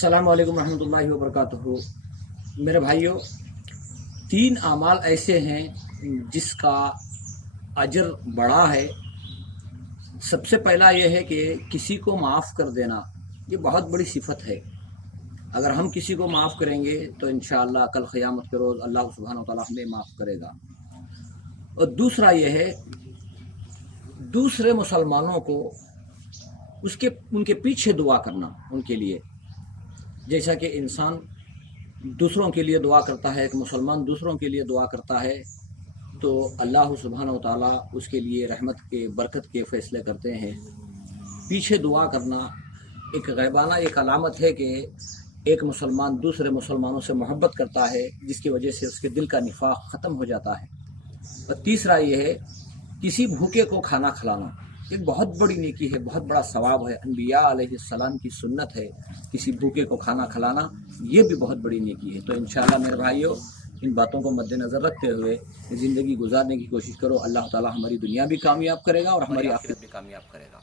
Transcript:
السلام علیکم ورحمۃ اللہ وبرکاتہ۔ میرے بھائیوں، 3 اعمال ایسے ہیں جس کا اجر بڑا ہے۔ سب سے پہلا یہ ہے کہ کسی کو معاف کر دینا، یہ بہت بڑی صفت ہے۔ اگر ہم کسی کو معاف کریں گے تو انشاءاللہ کل قیامت کے روز اللہ سبحانہ وتعالیٰ ہمیں معاف کرے گا۔ اور دوسرا یہ ہے دوسرے مسلمانوں کو ان کے پیچھے دعا کرنا، ان کے لیے، جیسا کہ انسان دوسروں کے لیے دعا کرتا ہے، ایک مسلمان دوسروں کے لیے دعا کرتا ہے تو اللہ سبحانہ وتعالیٰ اس کے لیے رحمت کے برکت کے فیصلے کرتے ہیں۔ پیچھے دعا کرنا ایک غیبانہ ایک علامت ہے کہ ایک مسلمان دوسرے مسلمانوں سے محبت کرتا ہے، جس کی وجہ سے اس کے دل کا نفاق ختم ہو جاتا ہے۔ اور تیسرا یہ ہے کسی بھوکے کو کھانا کھلانا، ایک بہت بڑی نیکی ہے، بہت بڑا ثواب ہے، انبیاء علیہ السلام کی سنت ہے کسی بھوکے کو کھانا کھلانا، یہ بھی بہت بڑی نیکی ہے۔ تو انشاءاللہ میرے بھائیوں، ان باتوں کو مد نظر رکھتے ہوئے زندگی گزارنے کی کوشش کرو۔ اللہ تعالی ہماری دنیا بھی کامیاب کرے گا اور ہماری آخرت بھی کامیاب کرے گا۔